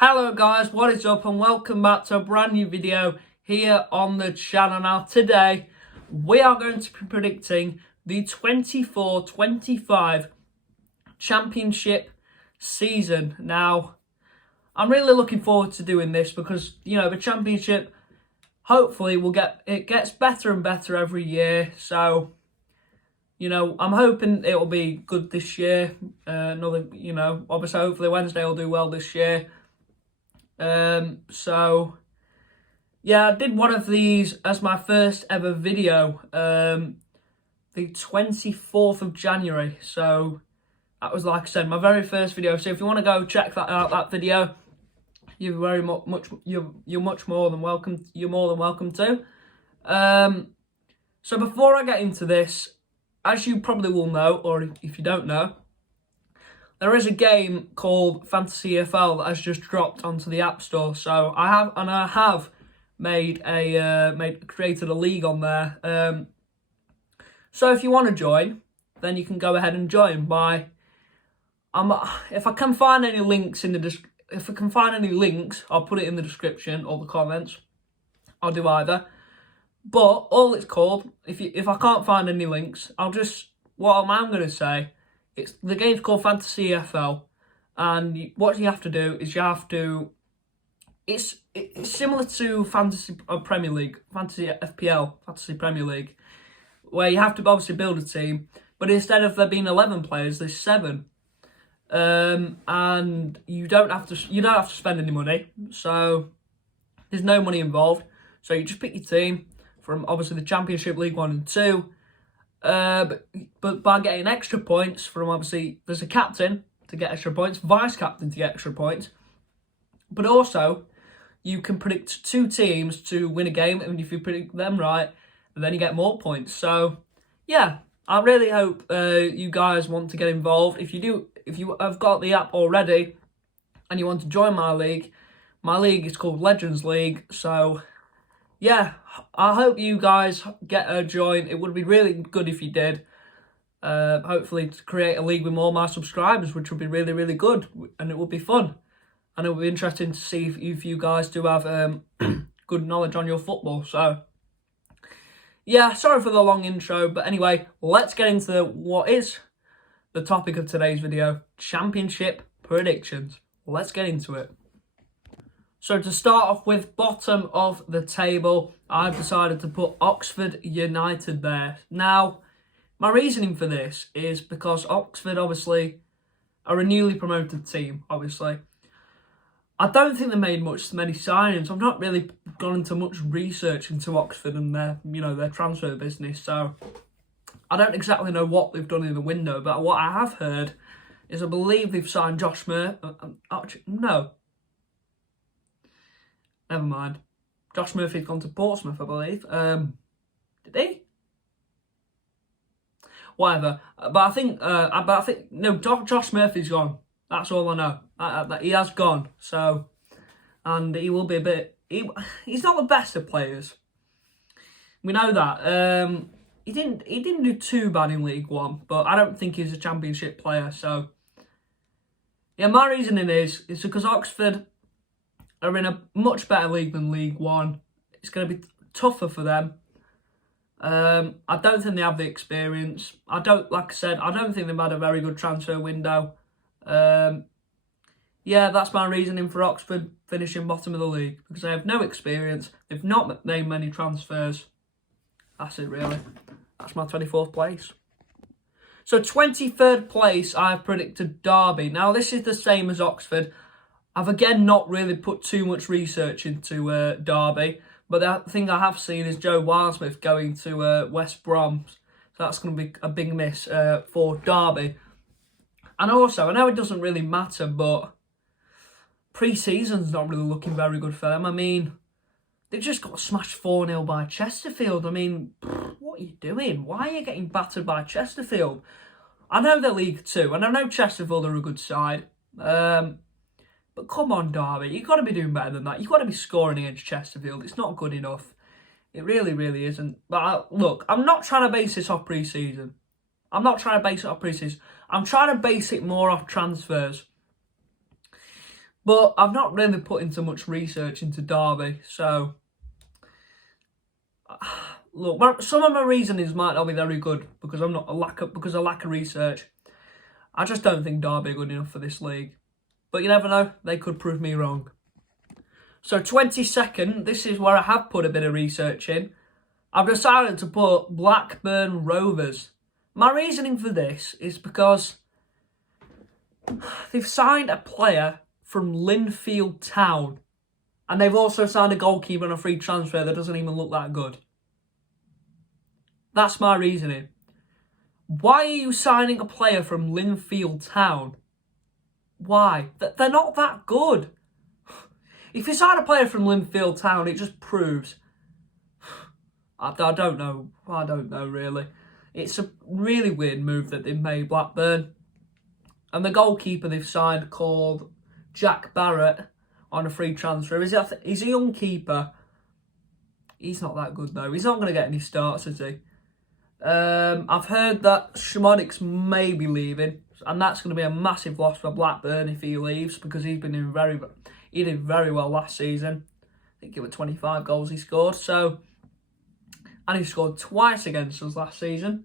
Hello guys, what is up and welcome back to a brand new video here on the channel. Now today we are going to be predicting the 24-25 championship season. Now I'm really looking forward to doing this because the championship hopefully it gets better and better every year. So I'm hoping it will be good this year. Obviously hopefully Wednesday will do well this year. So yeah, I did one of these as my first ever video, the 24th of January. So that was, like I said, my very first video. So if you want to go check that video, you're very you're much more than welcome. You're more than welcome to. So before I get into this, as you probably will know, or if you don't know, there is a game called Fantasy EFL that has just dropped onto the App Store. So I have created a league on there. So if you want to join, then you can go ahead and join if I can find any links I'll put it in the description or the comments. I'll do either. But all it's called, if I can't find any links, what I'm going to say. The game's called Fantasy EFL, and what you have to do is it's similar to Fantasy Premier League, Fantasy FPL, Fantasy Premier League, where you have to obviously build a team, but instead of there being 11 players, there's 7, and you don't have to spend any money, so there's no money involved. So you just pick your team from obviously the Championship League 1 and 2. But by getting extra points from, obviously there's a captain to get extra points, vice captain to get extra points, but also you can predict 2 teams to win a game, and if you predict them right, then you get more points. So yeah, I really hope you guys want to get involved. If you have got the app already and you want to join my league is called Legends League. So yeah, I hope you guys get a join. It would be really good if you did. Hopefully to create a league with more of my subscribers, which would be really, really good. And it would be fun. And it would be interesting to see if you guys do have good knowledge on your football. So, yeah, sorry for the long intro. But anyway, let's get into what is the topic of today's video. Championship predictions. Let's get into it. So to start off with, bottom of the table, I've decided to put Oxford United there. Now, my reasoning for this is because Oxford, obviously, are a newly promoted team, obviously. I don't think they made many signings. I've not really gone into much research into Oxford and their transfer business. So I don't exactly know what they've done in the window. But what I have heard is I believe they've signed Josh Murphy. No. Never mind. Josh Murphy's gone to Portsmouth, I believe. Did he? Whatever. But I think Josh Murphy's gone. That's all I know. That he has gone. So, and he will be a bit. He's not the best of players. We know that. He didn't do too bad in League One, but I don't think he's a Championship player. So, yeah, my reasoning is because Oxford are in a much better league than League One. It's going to be tougher for them. I don't think they have the experience. Like I said, I don't think they've had a very good transfer window. Yeah, that's my reasoning for Oxford finishing bottom of the league, because they have no experience. They've not made many transfers. That's it, really. That's my 24th place. So 23rd place, I've predicted Derby. Now, this is the same as Oxford. I've again not really put too much research into Derby, but the thing I have seen is Joe Wildsmith going to West Brom. So that's going to be a big miss for Derby. And also, I know it doesn't really matter, but pre-season's not really looking very good for them. I mean, they just got smashed 4-0 by Chesterfield. I mean, what are you doing? Why are you getting battered by Chesterfield? I know they're League 2, and I know Chesterfield are a good side. But come on, Derby, you've got to be doing better than that. You've got to be scoring against Chesterfield. It's not good enough. It really, really isn't. But look, I'm not trying to base this off pre-season. I'm trying to base it more off transfers. But I've not really put into much research into Derby, so look, some of my reasonings might not be very good because because I lack of research. I just don't think Derby are good enough for this league. But you never know, they could prove me wrong. So 22nd, this is where I have put a bit of research in. I've decided to put Blackburn Rovers. My reasoning for this is because they've signed a player from Linfield Town. And they've also signed a goalkeeper on a free transfer that doesn't even look that good. That's my reasoning. Why are you signing a player from Linfield Town? Why? They're not that good. If you sign a player from Linfield Town, it just proves... I don't know. I don't know, really. It's a really weird move that they've made, Blackburn. And the goalkeeper they've signed called Jack Barrett on a free transfer. He's a young keeper. He's not that good, though. He's not going to get any starts, is he? I've heard that Shimonik's may be leaving, and that's going to be a massive loss for Blackburn if he leaves, because he did very well last season. I think it was 25 goals he scored. And he scored twice against us last season.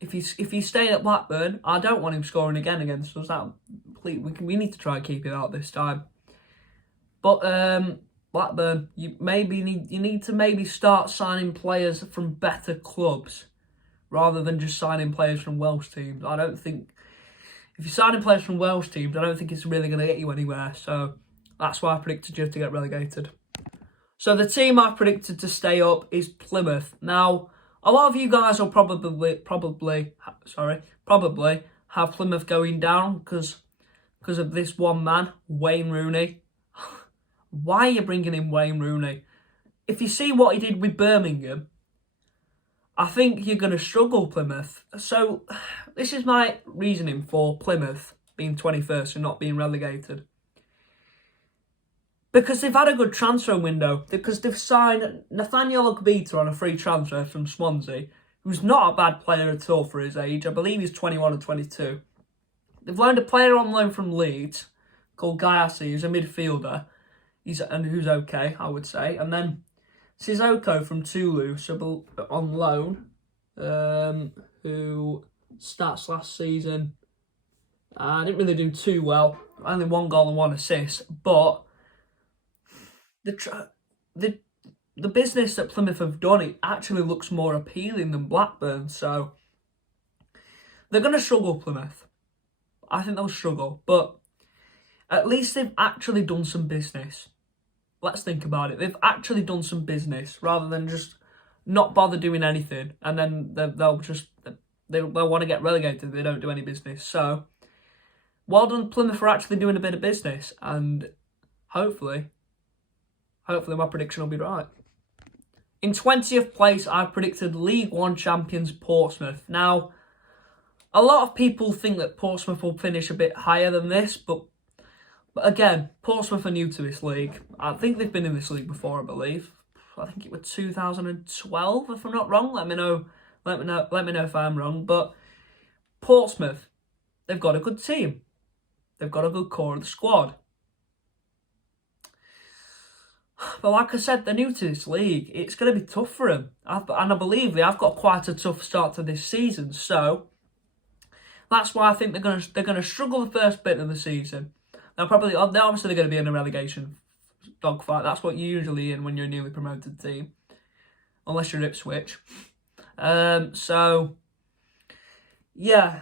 If he's staying at Blackburn, I don't want him scoring again against us. We need to try and keep it out this time. But Blackburn, you need to maybe start signing players from better clubs rather than just signing players from Welsh teams. I don't think if you're signing players from Welsh teams, I don't think it's really going to get you anywhere. So that's why I predicted you to get relegated. So the team I predicted to stay up is Plymouth. Now, a lot of you guys will probably have Plymouth going down because of this one man, Wayne Rooney. Why are you bringing in Wayne Rooney? If you see what he did with Birmingham, I think you're going to struggle, Plymouth. So this is my reasoning for Plymouth being 21st and not being relegated. Because they've had a good transfer window. Because they've signed Nathaniel Ogbeta on a free transfer from Swansea, who's not a bad player at all for his age. I believe he's 21 or 22. They've loaned a player on loan from Leeds called Gayassi, who's a midfielder. Who's okay, I would say. And then Sissoko from Toulouse on loan, who stats last season didn't really do too well. Only 1 goal and 1 assist, but the business that Plymouth have done, it actually looks more appealing than Blackburn. So they're going to struggle, Plymouth. I think they'll struggle, but at least they've actually done some business. Let's think about it. They've actually done some business rather than just not bother doing anything, and then they'll want to get relegated if they don't do any business. So, well done, Plymouth, for actually doing a bit of business, and hopefully my prediction will be right. In 20th place, I predicted League One champions Portsmouth. Now, a lot of people think that Portsmouth will finish a bit higher than this, but again, Portsmouth are new to this league. I think they've been in this league before, I believe. I think it was 2012, if I'm not wrong. Let me know if I'm wrong. But Portsmouth, they've got a good team. They've got a good core of the squad. But like I said, they're new to this league. It's going to be tough for them. And I believe they have got quite a tough start to this season. So that's why I think they're going to struggle the first bit of the season. They're obviously going to be in a relegation dogfight. That's what you're usually in when you're a newly promoted team, unless you're Ipswich. So yeah,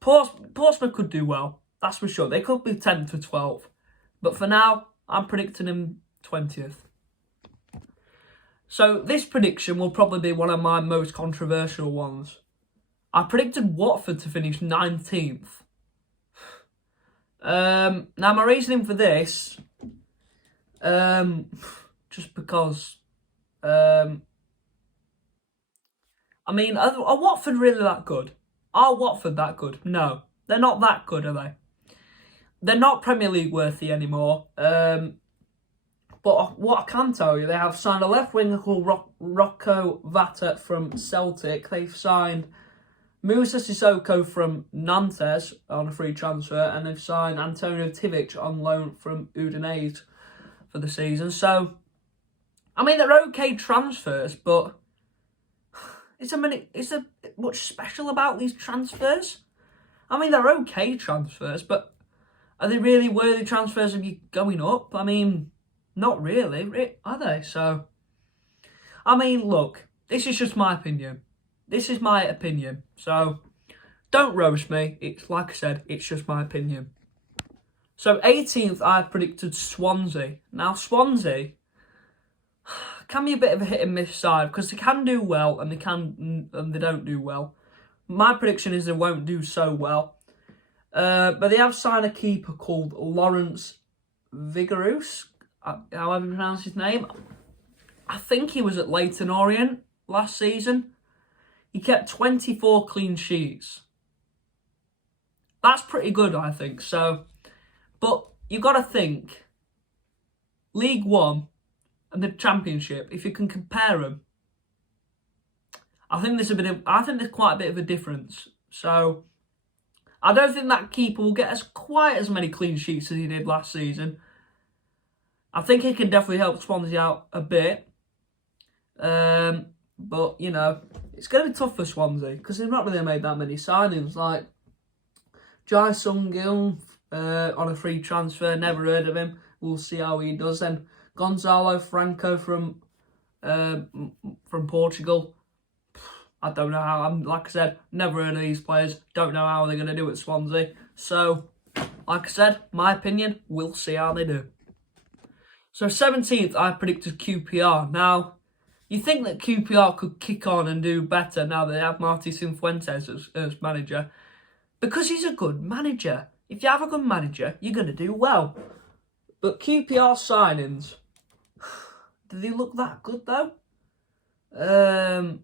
Portsmouth could do well. That's for sure. They could be 10th to 12th, but for now, I'm predicting them 20th. So this prediction will probably be one of my most controversial ones. I predicted Watford to finish 19th. Now my reasoning for this, just because, are Watford really that good? Are Watford that good? No, they're not that good, are they? They're not Premier League worthy anymore. But what I can tell you, they have signed a left winger called Rocco Vata from Celtic. They've signed Musa Sissoko from Nantes on a free transfer, and they've signed Antonio Tivic on loan from Udinese for the season. So, I mean, they're okay transfers, but is there much special about these transfers? I mean, they're okay transfers, but are they really worthy transfers of you going up? I mean, not really, are they? So, I mean, look, this is just my opinion. This is my opinion. So, don't roast me. It's like I said, it's just my opinion. So, 18th, I predicted Swansea. Now, Swansea can be a bit of a hit and miss side because they can do well and they don't do well. My prediction is they won't do so well. But they have signed a keeper called Lawrence Vigouroux, however you pronounce his name. I think he was at Leyton Orient last season. He kept 24 clean sheets. That's pretty good, I think. So, but you've got to think, League One and the Championship, if you can compare them, I think there's quite a bit of a difference. So, I don't think that keeper will get quite as many clean sheets as he did last season. I think he can definitely help Swansea out a bit. But, you know, it's going to be tough for Swansea because they've not really made that many signings. Like, Jai Sung-gil on a free transfer, never heard of him. We'll see how he does. Then Gonzalo Franco from Portugal. I don't know how. Like I said, never heard of these players. Don't know how they're going to do at Swansea. So, like I said, my opinion, we'll see how they do. So 17th, I predicted QPR. Now, you think that QPR could kick on and do better now that they have Martí Cifuentes as manager. Because he's a good manager. If you have a good manager, you're going to do well. But QPR signings, do they look that good though?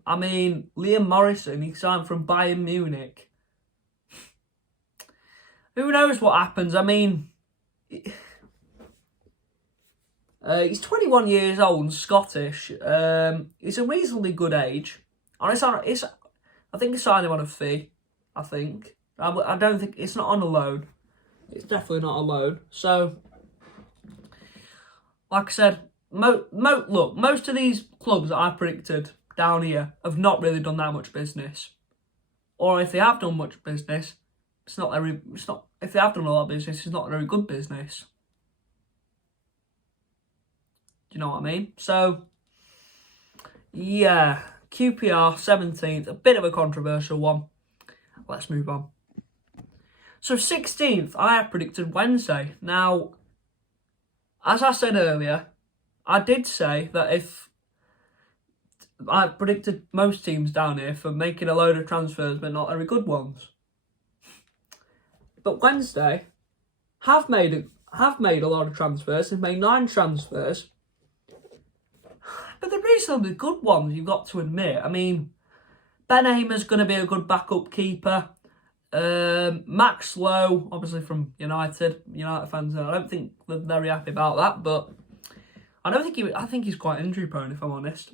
I mean, Liam Morrison, he signed from Bayern Munich. Who knows what happens? I mean, he's 21 years old and Scottish. He's a reasonably good age. I think he signed him on a fee. I think. I don't think it's not on a loan. It's definitely not a loan. So, like I said, look, most of these clubs that I predicted down here have not really done that much business. Or if they have done much business, if they have done a lot of business, it's not very good business. Do you know what I mean? So, yeah, QPR 17th, a bit of a controversial one. Let's move on. So 16th, I have predicted Wednesday. Now, as I said earlier, I did say that if I predicted most teams down here for making a load of transfers, but not very good ones. But Wednesday have made a lot of transfers. They've made 9 transfers. But they're reasonably good ones, you've got to admit. I mean, Ben Hamer's going to be a good backup keeper. Max Lowe, obviously from United fans, I don't think they're very happy about that, but I think he's quite injury prone, if I'm honest.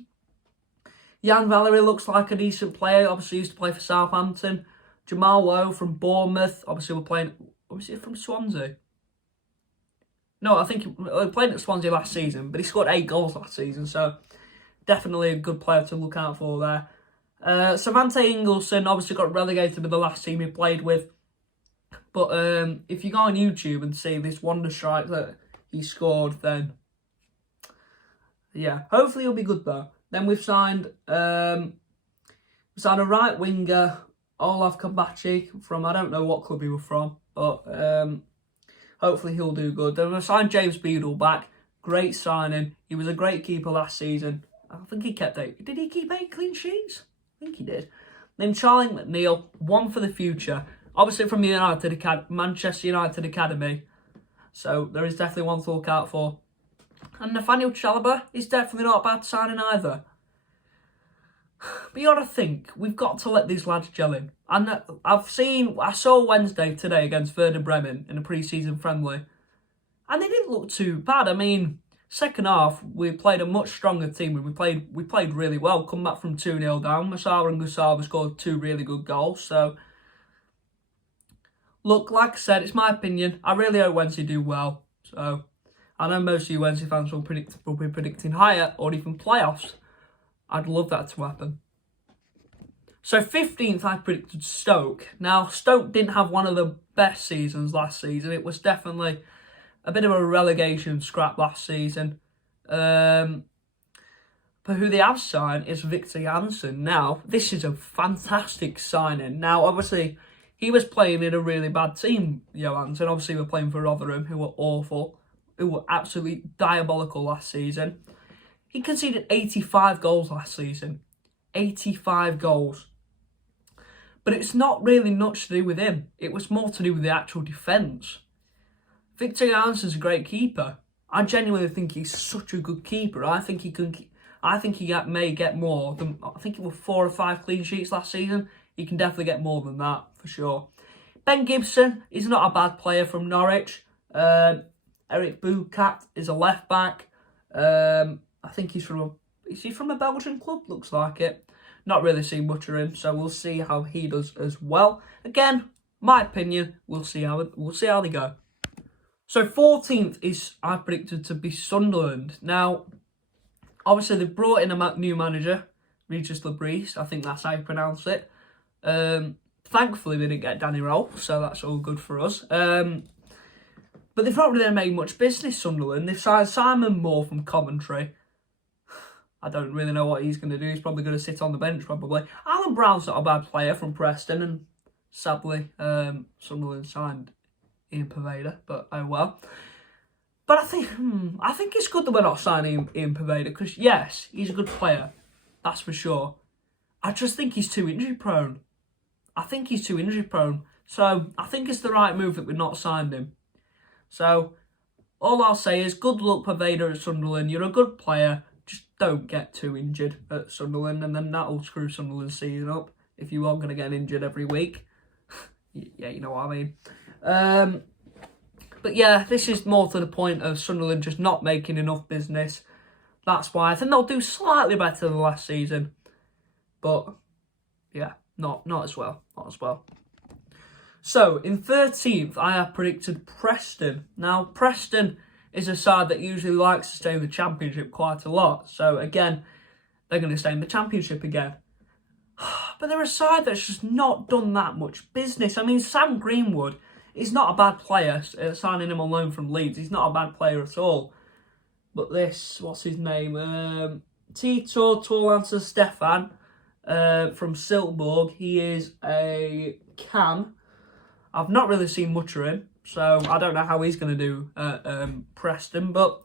Jan Valery looks like a decent player. Obviously, used to play for Southampton. Jamal Lowe from Bournemouth. Obviously, was he from Swansea? No, I think he played at Swansea last season, but he scored 8 goals last season, so definitely a good player to look out for there. Savante Ingleson obviously got relegated with the last team he played with. But if you go on YouTube and see this wonder strike that he scored, then yeah, hopefully he'll be good though. Then we've signed a right winger, Olav Kabachi, from I don't know what club he was from, but hopefully he'll do good. Then we've signed James Beadle back. Great signing. He was a great keeper last season. I think he kept 8. Did he keep 8 clean sheets? I think he did. Then Charlie McNeil, one for the future. Obviously from the Manchester United Academy. So there is definitely one to look out for. And Nathaniel Chalobah is definitely not a bad signing either. But you got to think, we've got to let these lads gel in. And I saw Wednesday today against Werder Bremen in a pre-season friendly. And they didn't look too bad. I mean, Second half, we played a much stronger team. We played really well. Come back from 2-0 down. Masala and Gusava scored 2 really good goals. So, look, like I said, it's my opinion. I really hope Wednesday do well. So, I know most of you Wednesday fans will be predicting higher or even playoffs. I'd love that to happen. So 15th, I predicted Stoke. Now, Stoke didn't have one of the best seasons last season. It was definitely a bit of a relegation scrap last season. But who they have signed is Victor Janssen. Now, this is a fantastic signing. Now, obviously, he was playing in a really bad team, Johansson. Obviously, we're playing for Rotherham, who were awful, who were absolutely diabolical last season. He conceded 85 goals last season. 85 goals. But it's not really much to do with him. It was more to do with the actual defence. Victor Jansson's a great keeper. I genuinely think he's such a good keeper. I think he may get more than, I think it was 4 or 5 clean sheets last season. He can definitely get more than that, for sure. Ben Gibson is not a bad player from Norwich. Eric Bukat is a left back. I think is he from a Belgian club? Looks like it. Not really seen much of him, so we'll see how he does as well. Again, my opinion, we'll see how they go. So 14th is I predicted to be Sunderland. Now, obviously they've brought in a new manager, Regis Lebris. I think that's how you pronounce it. Thankfully, we didn't get Danny Rowell, so that's all good for us. But they've not really made much business, Sunderland. They've signed Simon Moore from Coventry. I don't really know what he's going to do. He's probably going to sit on the bench, probably. Alan Brown's not a bad player from Preston, and sadly, Sunderland signed Ian Pervada, but oh well. But I think it's good that we're not signing Ian Pervada, because yes, he's a good player, that's for sure. I just think he's too injury prone. So I think it's the right move that we've not signed him. So all I'll say is good luck, Pervada, at Sunderland. You're a good player. Just don't get too injured at Sunderland, and then that'll screw Sunderland's season up if you are going to get injured every week. Yeah, you know what I mean. But yeah, this is more to the point of Sunderland just not making enough business. That's why I think they'll do slightly better than last season. But yeah, not as well. So in 13th, I have predicted Preston. Now, Preston is a side that usually likes to stay in the Championship quite a lot. So again, they're going to stay in the Championship again. But they're a side that's just not done that much business. I mean, Sam Greenwood is not a bad player, signing him on loan from Leeds. He's not a bad player at all. But this, what's his name? Tito Torlancer Stefan from Silkeborg. He is a cam. I've not really seen much of him, so I don't know how he's going to do at Preston. But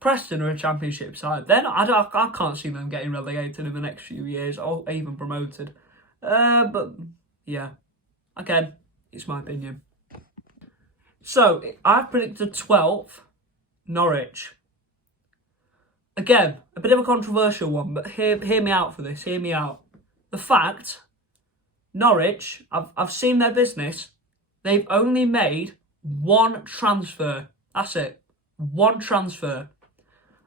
Preston are a Championship side. I can't see them getting relegated in the next few years or even promoted. But yeah, again, it's my opinion. So I've predicted 12th, Norwich. Again, a bit of a controversial one, but hear me out for this. Hear me out. The fact, Norwich, I've seen their business. They've only made one transfer. That's it. One transfer.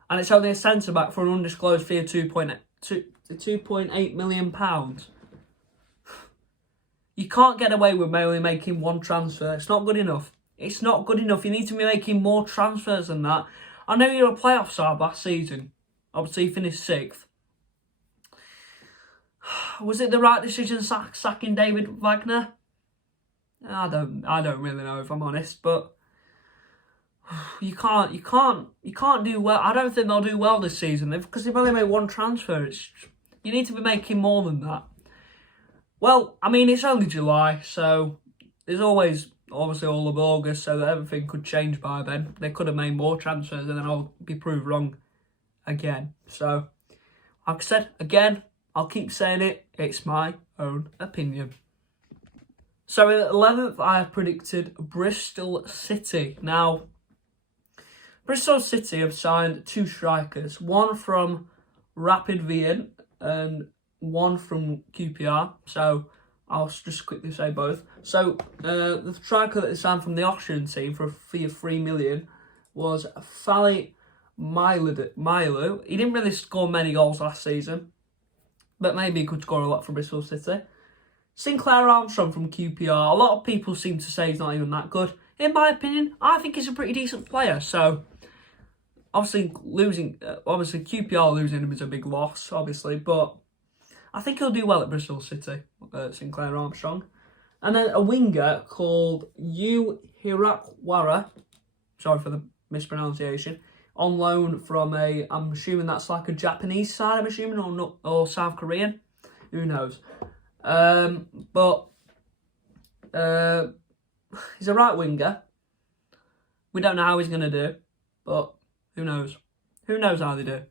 And it's only a centre-back for an undisclosed fee of £2.8 million. You can't get away with only making one transfer. It's not good enough. It's not good enough. You need to be making more transfers than that. I know you're a playoff side last season. Obviously, you finished 6th. Was it the right decision sacking David Wagner? I don't really know, if I'm honest, but you can't do well. I don't think they'll do well this season because they've only made one transfer. You need to be making more than that. Well, I mean, it's only July, so there's always obviously all of August, so that everything could change by then. They could have made more transfers, and then I'll be proved wrong again. So, like I said, again, I'll keep saying it. It's my own opinion. So at 11th, I have predicted Bristol City. Now, Bristol City have signed 2 strikers. One from Rapid Wien and one from QPR. So I'll just quickly say both. So the striker that they signed from the Austrian team for a fee of 3 million was Fali Milo. He didn't really score many goals last season, but maybe he could score a lot for Bristol City. Sinclair Armstrong from QPR. A lot of people seem to say he's not even that good. In my opinion, I think he's a pretty decent player. So, obviously QPR losing him is a big loss, obviously, but I think he'll do well at Bristol City, Sinclair Armstrong. And then a winger called Yu Hirakwara, sorry for the mispronunciation, on loan from I'm assuming that's like a Japanese side, I'm assuming, or South Korean. Who knows? But he's a right winger. We don't know how he's going to do, but who knows? Who knows how they do?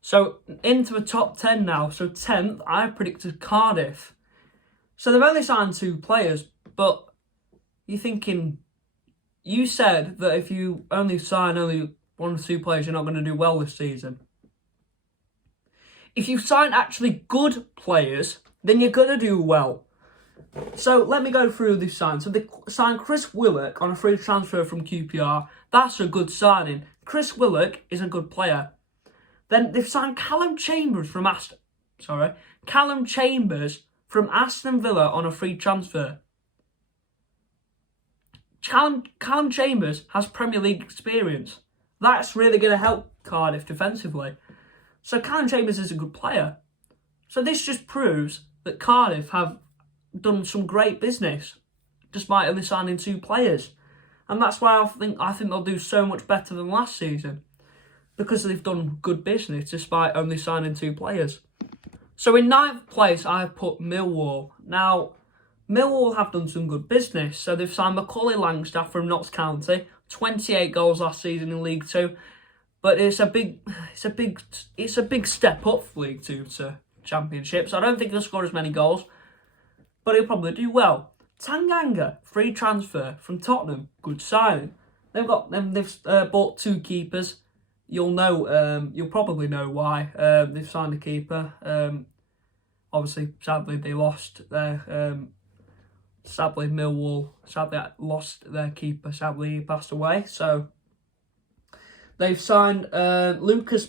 So, into the top 10 now. So, 10th, I predicted Cardiff. So, they've only signed 2 players, but you're thinking, you said that if you only sign only 1 or 2 players, you're not going to do well this season. If you sign actually good players, then you're going to do well. So let me go through these signs. So they signed Chris Willock on a free transfer from QPR. That's a good signing. Chris Willock is a good player. Then they've signed Callum Chambers from Aston Villa on a free transfer. Callum Chambers has Premier League experience. That's really going to help Cardiff defensively. So Callum Chambers is a good player. So this just proves that Cardiff have done some great business, despite only signing 2 players. And that's why I think they'll do so much better than last season, because they've done good business despite only signing 2 players. So in 9th place, I have put Millwall. Now, Millwall have done some good business. So they've signed Macaulay Langstaff from Notts County, 28 goals last season in League 2. But it's a big step up for League 2 to Championship. So I don't think he'll score as many goals, but he'll probably do well. Tanganga, free transfer from Tottenham, good signing. They've bought 2 keepers. You'll probably know why they've signed a keeper. Obviously, sadly they lost their. Millwall lost their keeper. Sadly, he passed away. So they've signed Lucas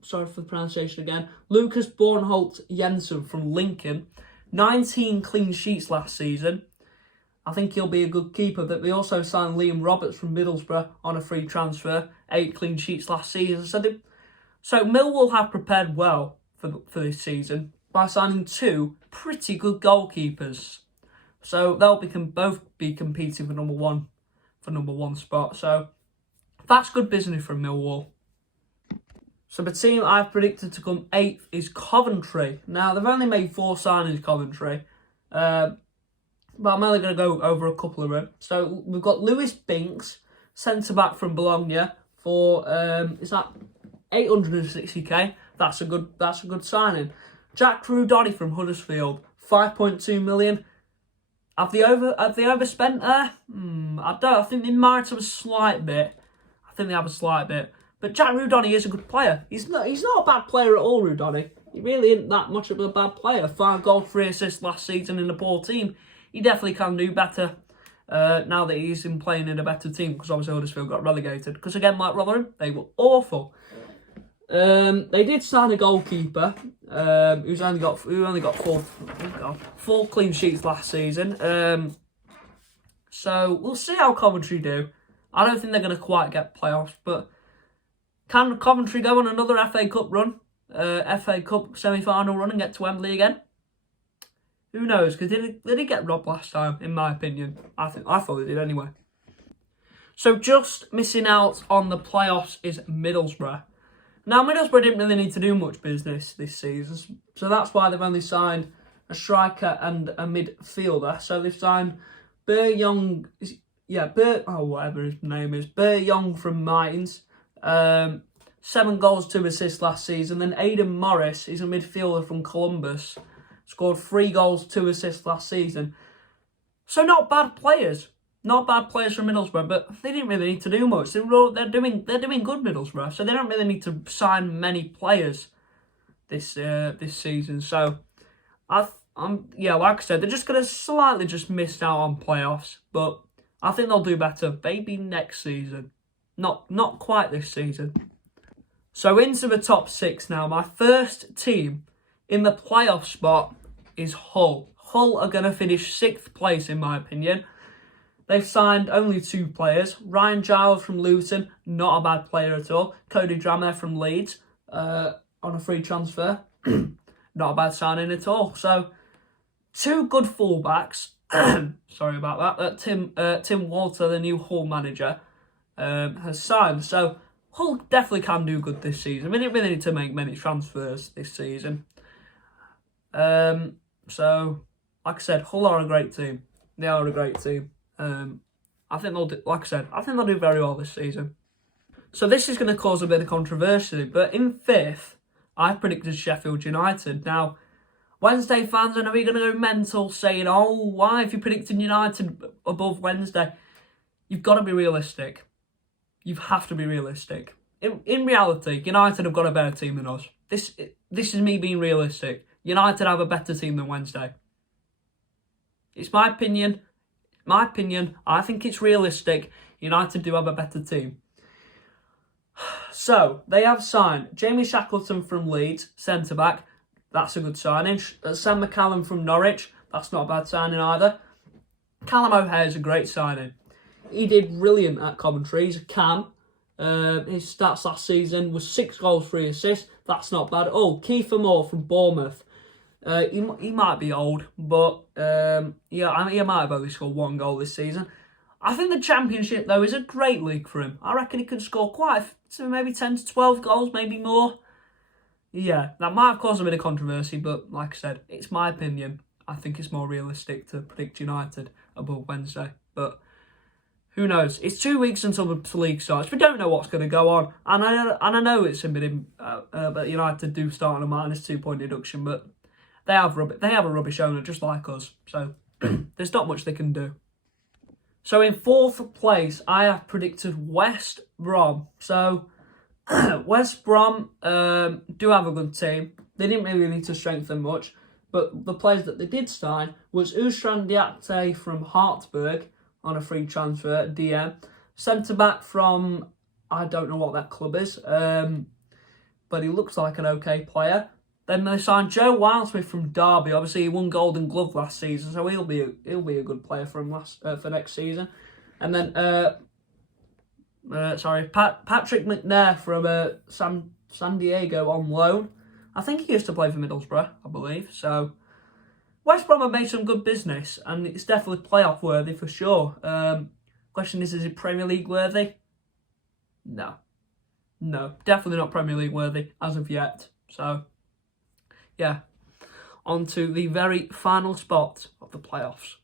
sorry for the pronunciation again. Lucas Bornholt Jensen from Lincoln. 19 clean sheets last season. I think he'll be a good keeper. But they also signed Liam Roberts from Middlesbrough on a free transfer. 8 clean sheets last season. So Millwall have prepared well for this season by signing 2 pretty good goalkeepers. So they'll both be competing for number one spot. So that's good business from Millwall. So the team I've predicted to come 8th is Coventry. Now, they've only made 4 signings, Coventry. But I'm only going to go over a couple of them. So we've got Lewis Binks, centre-back from Bologna, for, is that 860k? That's a good signing. Jack Rudoni from Huddersfield, 5.2 million. Have they overspent there? I think they might have a slight bit. But Jack Rudoni is a good player. He's not a bad player at all, Rudoni. He really isn't that much of a bad player. 5 goals, 3 assists last season in a poor team. He definitely can do better now that he's been playing in a better team, because obviously Huddersfield got relegated. Because again, like Rotherham, they were awful. They did sign a goalkeeper who only got 4 clean sheets last season. So we'll see how Coventry do. I don't think they're going to quite get playoffs, but can Coventry go on another FA Cup run, FA Cup semi-final run, and get to Wembley again? Who knows? Because they did get robbed last time, in my opinion. I thought they did anyway. So just missing out on the playoffs is Middlesbrough. Now, Middlesbrough didn't really need to do much business this season, so that's why they've only signed a striker and a midfielder. So they've signed whatever his name is, Young from Mainz. 7 goals, 2 assists last season. Then Aidan Morris, he's a midfielder from Columbus, scored 3 goals, 2 assists last season. So not bad players. Not bad players from Middlesbrough, but they didn't really need to do much. They're doing good, Middlesbrough, so they don't really need to sign many players this season. So like I said, they're just gonna slightly just miss out on playoffs, but I think they'll do better maybe next season. Not quite this season. So into the top 6 now. My first team in the playoff spot is Hull. Hull are going to finish 6th place in my opinion. They've signed only 2 players. Ryan Giles from Luton, not a bad player at all. Cody Drameh from Leeds on a free transfer. Not a bad signing at all. So 2 good fullbacks. Sorry about that. Tim Walter, the new Hull manager, has signed. So Hull definitely can do good this season. We didn't really need to make many transfers this season. So, like I said, Hull are a great team. They are a great team. I think they'll do, like I said, I think they'll do very well this season. So this is going to cause a bit of controversy, but in 5th, I've predicted Sheffield United. Now, Wednesday fans, I know you're going to go mental saying, oh, why have you predicted United above Wednesday? You've got to be realistic. You have to be realistic. In reality, United have got a better team than us. This is me being realistic. United have a better team than Wednesday. It's my opinion. I think it's realistic. United do have a better team. So, they have signed Jamie Shackleton from Leeds, centre-back. That's a good signing. Sam McCallum from Norwich. That's not a bad signing either. Callum O'Hare is a great signing. He did brilliant at Coventry. He's a cam. His stats last season was 6 goals, 3 assists. That's not bad. Oh, Kiefer Moore from Bournemouth. He might be old, but he might have only scored 1 goal this season. I think the Championship, though, is a great league for him. I reckon he could score maybe 10 to 12 goals, maybe more. Yeah, that might have caused a bit of controversy, but like I said, it's my opinion. I think it's more realistic to predict United above Wednesday, but who knows? It's 2 weeks until the league starts. We don't know what's going to go on, and I know it's a bit but United do start on a -2 point deduction, but they have a rubbish owner just like us, so there's not much they can do. So in 4th place, I have predicted West Brom. So West Brom do have a good team. They didn't really need to strengthen much, but the players that they did sign was Usman Diakite from Hartberg on a free transfer, DM. Centre-back from, I don't know what that club is, but he looks like an okay player. Then they signed Joe Wildsmith from Derby. Obviously, he won Golden Glove last season, so he'll be a good player for him for next season. And then Patrick McNair from San Diego on loan. I think he used to play for Middlesbrough, I believe. So West Brom have made some good business, and it's definitely playoff worthy for sure. Question is it Premier League worthy? No, definitely not Premier League worthy as of yet. So yeah, on to the very final spot of the playoffs.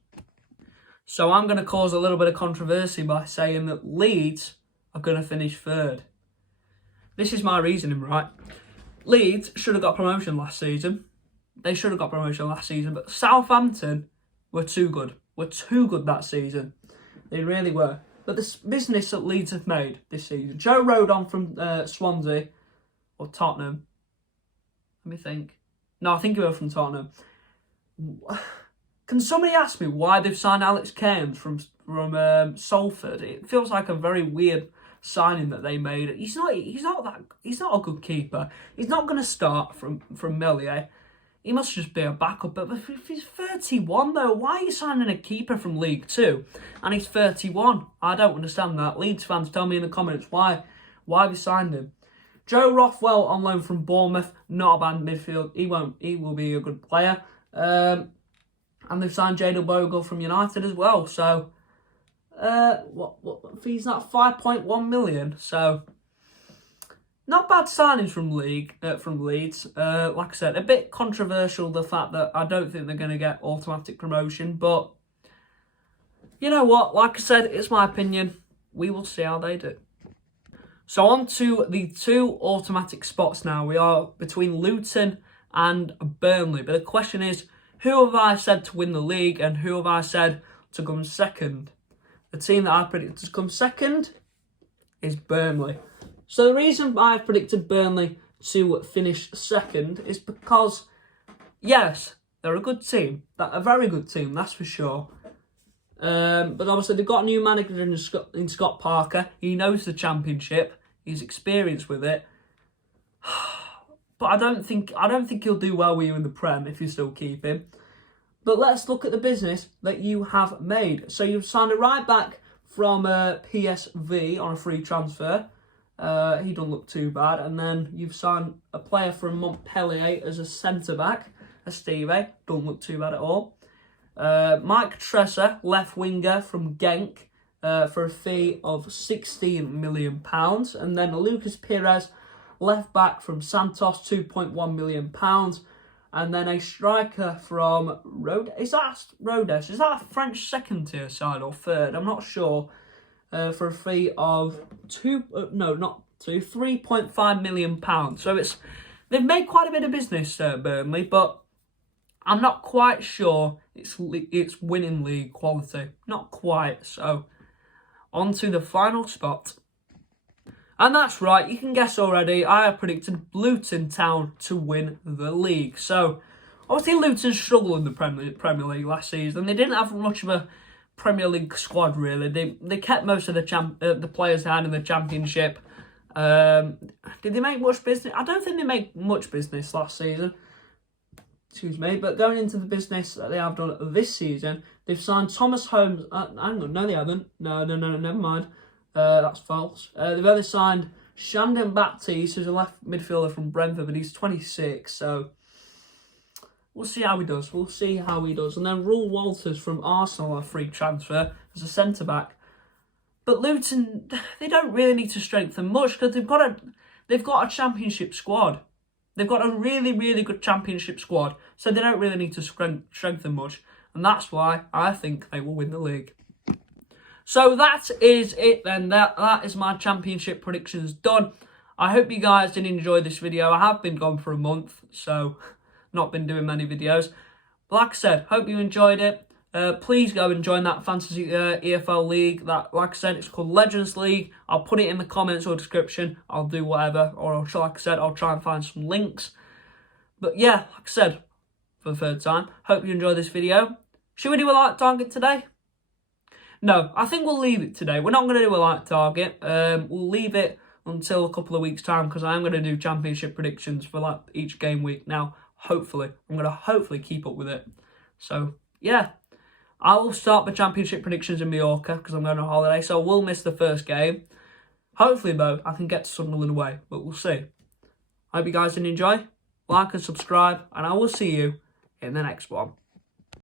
So I'm going to cause a little bit of controversy by saying that Leeds are going to finish 3rd. This is my reasoning, right? Leeds should have got promotion last season. They should have got promotion last season, but Southampton were too good. That season. They really were. But the business that Leeds have made this season. Joe Rodon from Swansea, or Tottenham. Let me think. No, I think he was from Tottenham. Can somebody ask me why they've signed Alex Cairns from Salford? It feels like a very weird signing that they made. He's not a good keeper. He's not going to start from Melier. He must just be a backup. But if he's 31 though, why are you signing a keeper from League 2 and he's 31? I don't understand that. Leeds fans, tell me in the comments why have you signed him? Joe Rothwell on loan from Bournemouth, not a bad midfield. He will be a good player. And they've signed Jadon Bogle from United as well. So, what fees that? 5.1 million. So, not bad signings from Leeds. Like I said, a bit controversial the fact that I don't think they're going to get automatic promotion. But you know what? Like I said, it's my opinion. We will see how they do. So on to the 2 automatic spots now. We are between Luton and Burnley. But the question is, who have I said to win the league and who have I said to come second? The team that I predicted to come second is Burnley. So the reason I've predicted Burnley to finish second is because, yes, they're a good team. A very good team, that's for sure. But obviously they've got a new manager in Scott Parker. He knows the Championship. He's experienced with it. But I don't think he'll do well with you in the Prem if you still keep him. But let's look at the business that you have made. So you've signed a right back from PSV on a free transfer. He doesn't look too bad. And then you've signed a player from Montpellier as a centre-back, a Steve. Doesn't look too bad at all. Mike Tressa, left winger from Genk, for a fee of £16 million. And then Lucas Pires, left back from Santos, £2.1 million. And then a striker from Rhodes. Is that a French second tier side or third? I'm not sure. For a fee of £3.5 million. So they've made quite a bit of business, Burnley, but I'm not quite sure it's winning league quality. Not quite. So on to the final spot. And that's right, you can guess already, I have predicted Luton Town to win the league. So, obviously Luton struggled in the Premier League last season. They didn't have much of a Premier League squad, really. They kept most of the players they had in the Championship. Did they make much business? I don't think they made much business last season. Excuse me. But going into the business that they have done this season, they've signed Thomas Holmes. Hang on, no they haven't. No, never mind. That's false. They've only signed Shandon Baptiste, who's a left midfielder from Brentford, but he's 26, so we'll see how he does. And then Rule Walters from Arsenal, a free transfer, as a centre-back. But Luton, they don't really need to strengthen much, because they've got a Championship squad. They've got a really, really good Championship squad, so they don't really need to strengthen much. And that's why I think they will win the league. So that is it then. That is my Championship predictions done. I hope you guys did enjoy this video. I have been gone for a month, so not been doing many videos. But like I said, hope you enjoyed it. Please go and join that Fantasy EFL League. That, like I said, it's called Legends League. I'll put it in the comments or description. I'll do whatever. Or like I said, I'll try and find some links. But yeah, like I said, for the third time, hope you enjoyed this video. Should we do a like target today? No, I think we'll leave it today. We're not going to do a like target. We'll leave it until a couple of weeks' time, because I am going to do Championship predictions for like each game week now. Hopefully, I'm going to keep up with it. So yeah, I will start the Championship predictions in Mallorca because I'm going on holiday, so we'll miss the first game. Hopefully though, I can get to Sunderland away, but we'll see. I hope you guys did enjoy. Like and subscribe, and I will see you in the next one.